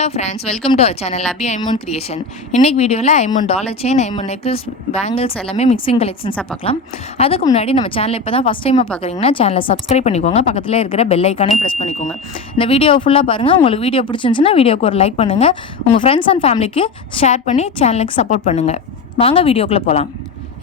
Hello friends, welcome to our channel Abhi Aimon Creation. இன்னைக்கு வீடியோவில் ஐமோன் dollar chain, ஐமோன் necklace, bangles எல்லாமே mixing கலெக்ஷன்ஸாக பார்க்கலாம். அதுக்கு முன்னாடி நம்ம சேனலை இப்போ தான் ஃபஸ்ட் டைமாக பார்க்குறீங்கன்னா சேனலை சப்ஸ்கிரைப் பண்ணிக்கோங்க, பக்கத்தில் இருக்கிற பெல் ஐக்கானே ப்ரெஸ் பண்ணிக்கோங்க. இந்த வீடியோ ஃபுல்லாக பாருங்கள். உங்களுக்கு வீடியோ பிடிச்சிருந்துச்சுன்னா வீடியோக்கு ஒரு லைக் பண்ணுங்கள், உங்கள் ஃப்ரெண்ட்ஸ் அண்ட் ஃபேமிலிக்கு ஷேர் பண்ணி சேனலுக்கு சப்போர்ட் பண்ணுங்கள். வாங்க வீடியோக்குள்ளே போகலாம்.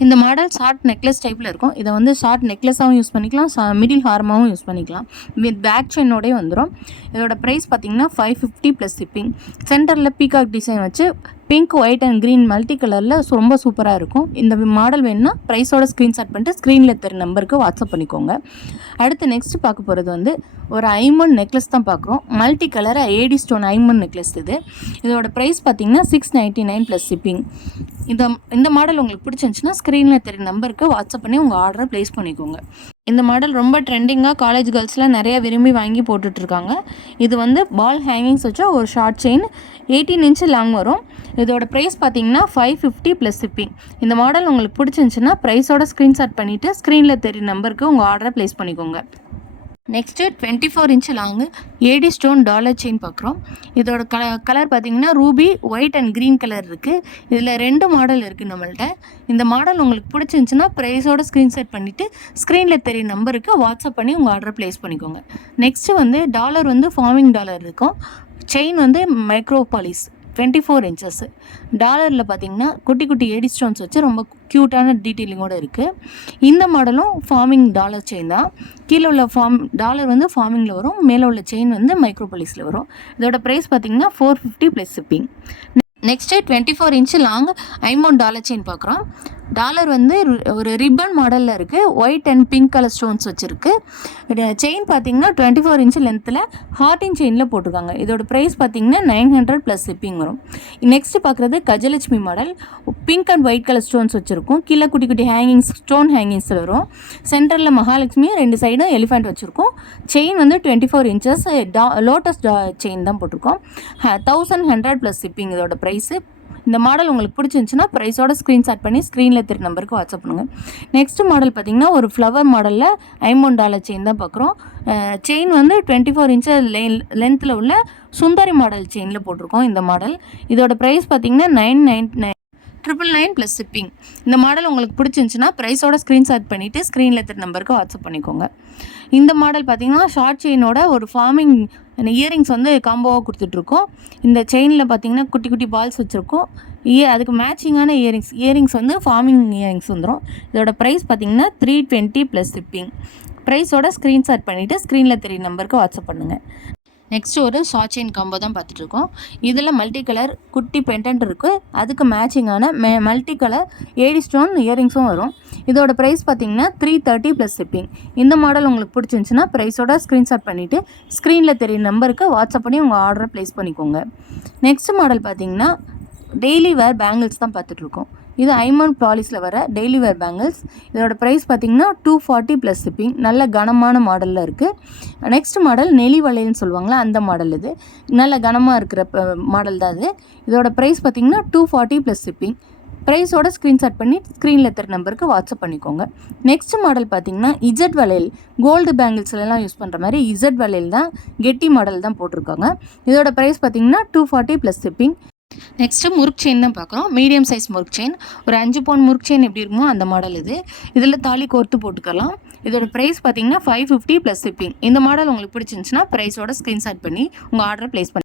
இந்த மாடல் ஷார்ட் நெக்லஸ் டைப்பில் இருக்கும். இதை வந்து ஷார்ட் நெக்லஸாகவும் யூஸ் பண்ணிக்கலாம், மிடில் ஹார்மாகவும் யூஸ் பண்ணிக்கலாம். வித் பேக் செயினோடய வந்துடும். இதோட ப்ரைஸ் பார்த்திங்கன்னா 550 ப்ளஸ் ஷிப்பிங். சென்டரில் பீகாக் டிசைன் வச்சு pink, white and green multi கலரில் ரொம்ப சூப்பராக இருக்கும். இந்த மாடல் வேணுன்னா ப்ரைஸோட ஸ்க்ரீன்ஷாட் பண்ணிட்டு ஸ்க்ரீனில் தெரிய நம்பருக்கு வாட்ஸ்அப் பண்ணிக்கோங்க. அடுத்து நெக்ஸ்ட் பார்க்க போகிறது வந்து ஒரு ஐமோன் நெக்லஸ் தான் பார்க்குறோம். மல்டி கலர் ஏடி ஸ்டோன் ஐமோன் நெக்லஸ் இது. இதோட ப்ரைஸ் பார்த்திங்கன்னா 699 ப்ளஸ் ஷிப்பிங். இந்த மாடல் உங்களுக்கு பிடிச்சிருந்துச்சுன்னா ஸ்க்ரீனில் தெரிய நம்பருக்கு வாட்ஸ்அப் பண்ணி உங்கள் ஆர்டரை ப்ளேஸ் பண்ணிக்கோங்க. இந்த மாடல் ரொம்ப ட்ரெண்டிங்காக காலேஜ் கேர்ள்ஸ்லாம் நிறைய விரும்பி வாங்கி போட்டுட்ருக்காங்க. இது வந்து பால் ஹேங்கிங்ஸ் வச்சா ஒரு ஷார்ட் செயின் 18 இன்ச்சு லாங் வரும். இதோட ப்ரைஸ் பார்த்தீங்கன்னா 550 ப்ளஸ் ஷிப்பிங். இந்த மாடல் உங்களுக்கு பிடிச்சிருந்துச்சுன்னா ப்ரைஸோட ஸ்க்ரீன்ஷாட் பண்ணிவிட்டு ஸ்க்ரீனில் தெரிய நம்பருக்கு உங்கள் ஆர்டரை ப்ளேஸ் பண்ணிக்கோங்க. Next 24 inch long AD stone dollar chain பார்க்குறோம். இதோட கலர் பார்த்தீங்கன்னா ruby, white and green colour இருக்குது. இதில் 2 மாடல் இருக்குது நம்மள்ட்ட. இந்த மாடல் உங்களுக்கு பிடிச்சிருந்துச்சுன்னா ப்ரைஸோட ஸ்க்ரீன்ஷாட் பண்ணிவிட்டு ஸ்க்ரீனில் தெரிய நம்பருக்கு வாட்ஸ்அப் பண்ணி உங்கள் ஆர்டரை ப்ளேஸ் பண்ணிக்கோங்க. நெக்ஸ்ட்டு வந்து டாலர் வந்து ஃபார்மிங் டாலர் இருக்கும். செயின் வந்து மைக்ரோபாலிஸ் 24 இன்ச்சஸ். டாலரில் பார்த்தீங்கன்னா குட்டி குட்டி ஏடி ஸ்டோன்ஸ் வச்சு ரொம்ப க்யூட்டான டீட்டெயிலிங்கோடு இருக்குது. இந்த மாடலும் ஃபார்மிங் டாலர் செயின் தான். கீழே உள்ள டாலர் வந்து ஃபார்மிங்கில் வரும், மேலே உள்ள செயின் வந்து மைக்ரோபாலிஸில் வரும். இதோட ப்ரைஸ் பார்த்தீங்கன்னா 450 plus shipping. Next 24 inch long ஐமோன் டாலர் செயின் பார்க்குறோம். டாலர் வந்து ஒரு ரிப்பன் மாடலில் இருக்குது. White and pink colour stones வச்சுருக்கு. செயின் பார்த்தீங்கன்னா 24 இன்ச்சு லென்த்தில் ஹார்டின் செயினில் போட்டிருக்காங்க. இதோட ப்ரைஸ் பார்த்தீங்கன்னா 900 ப்ளஸ் ஷிப்பிங் வரும். நெக்ஸ்ட்டு பார்க்குறது Gajalakshmi model. Pink and white colour stones வச்சுருக்கும். கீழே குட்டி குட்டி ஹேங்கிங்ஸ், ஸ்டோன் ஹேங்கிங்ஸில் வரும். சென்டரில் மகாலட்சுமி, 2 சைடும் எலிஃபெண்ட் வச்சுருக்கோம். செயின் வந்து 24 இன்ச்சஸ் லோட்டஸ் செயின் தான் போட்டிருக்கோம். 1100 ப்ளஸ் ஷிப்பிங் இதோட ப்ரைஸு. இந்த மாடல் உங்களுக்கு பிடிச்சிருந்துச்சுன்னா ப்ரைஸோட ஸ்க்ரீன்ஷாட் பண்ணி ஸ்க்ரீனில் தெரிய நம்பருக்கு வாட்ஸ்அப் பண்ணுங்கள். நெக்ஸ்ட் மாடல் பார்த்திங்கன்னா ஒரு ஃப்ளவர் மாடலில் ஐமோன் டாலர் செயின் தான் பார்க்குறோம். செயின் வந்து 24 இன்ச்சு லென்த்தில் உள்ள சுந்தரி மாடல் செயினில் போட்டிருக்கோம் இந்த மாடல். இதோட ப்ரைஸ் பார்த்திங்கன்னா 999 ப்ளஸ் ஷிப்பிங். இந்த மாடல் உங்களுக்கு பிடிச்சிருந்துச்சுன்னா ப்ரைஸோட ஸ்க்ரீன்ஷாட் பண்ணிவிட்டு ஸ்க்ரீனில் தெரிய நம்பருக்கு வாட்ஸ்அப் பண்ணிக்கோங்க. இந்த மாடல் பார்த்திங்கன்னா ஷார்ட் செயினோட ஒரு ஃபார்மிங் இயரிங்ஸ் வந்து காம்போவாக கொடுத்துட்ருக்கோம். இந்த செயினில் பார்த்திங்கன்னா குட்டி குட்டி பால்ஸ் வச்சுருக்கோம். அதுக்கு மேட்சிங்கான இயரிங்ஸ் வந்து ஃபார்மிங் இயரிங்ஸ் வந்துடும். இதோட ப்ரைஸ் பார்த்திங்கன்னா 320 ப்ளஸ் ஷிப்பிங். ப்ரைஸோட ஸ்க்ரீன்ஷாட் பண்ணிவிட்டு ஸ்க்ரீனில் தெரிய நம்பருக்கு வாட்ஸ்அப் பண்ணுங்கள். நெக்ஸ்ட் ஒரு ஷார்ட் செயின் காம்போ தான் பார்த்துட்ருக்கோம். இதில் மல்டி கலர் குட்டி பெண்டன்ட் இருக்குது. அதுக்கு மேட்சிங்கான மல்டி கலர் ஏடி ஸ்டோன் இயரிங்ஸும் வரும். இதோட ப்ரைஸ் பார்த்திங்கன்னா 330 ப்ளஸ் ஷிப்பிங். இந்த மாடல் உங்களுக்கு பிடிச்சிருந்துச்சுன்னா ப்ரைஸோட ஸ்க்ரீன்ஷாட் பண்ணிவிட்டு ஸ்க்ரீனில் தெரிய நம்பருக்கு வாட்ஸ்அப் பண்ணி உங்கள் ஆர்டரை ப்ளேஸ் பண்ணிக்கோங்க. நெக்ஸ்ட் மாடல் பார்த்திங்கன்னா டெய்லி வேர் பேங்கிள்ஸ் தான் பார்த்துட்ருக்கோம். இது ஐமோன் பாலிஸில் வர டெய்லி வேர் பேங்கிள்ஸ். இதோட ப்ரைஸ் பார்த்திங்கன்னா 240 ப்ளஸ் ஷிப்பிங். நல்ல கனமான மாடலில் இருக்குது. நெக்ஸ்ட் மாடல் நெலி வளையல்னு சொல்லுவாங்களா, அந்த மாடல். இது நல்ல கனமாக இருக்கிற மாடல் தான் இது. இதோட ப்ரைஸ் பார்த்திங்கன்னா 240 ப்ளஸ் ஷிப்பிங். ப்ரைஸோட ஸ்க்ரீன்ஷாட் பண்ணி ஸ்க்ரீனில் தெரிய நம்பருக்கு வாட்ஸ்அப் பண்ணிக்கோங்க. நெக்ஸ்ட் மாடல் பார்த்திங்கன்னா இஜட் வளையல், கோல்டு பேங்கிள்ஸ்லாம் யூஸ் பண்ணுற மாதிரி இஜட் வளையல் தான், கெட்டி மாடல் தான் போட்டிருக்காங்க. இதோட ப்ரைஸ் பார்த்திங்கன்னா 240 ப்ளஸ் ஷிப்பிங். நெக்ஸ்ட்டு முறுக்கு செயின் தான் பார்க்குறோம். மீடியம் சைஸ் முறுக்கு செயின். ஒரு 5 பவுன் முறுக்கு செயின் எப்படி இருக்குமோ அந்த மாடல் இது. இதில் தாலி கோர்த்து போட்டுக்கலாம். இதோட ப்ரைஸ் பார்த்தீங்கன்னா 550 ப்ளஸ் ஷிப்பிங். இந்த மாடல் உங்களுக்கு பிடிச்சிருந்துச்சுன்னா ப்ரைஸோட ஸ்க்ரீன்ஷாட் பண்ணி உங்கள் ஆர்டரை ப்ளேஸ் பண்ணி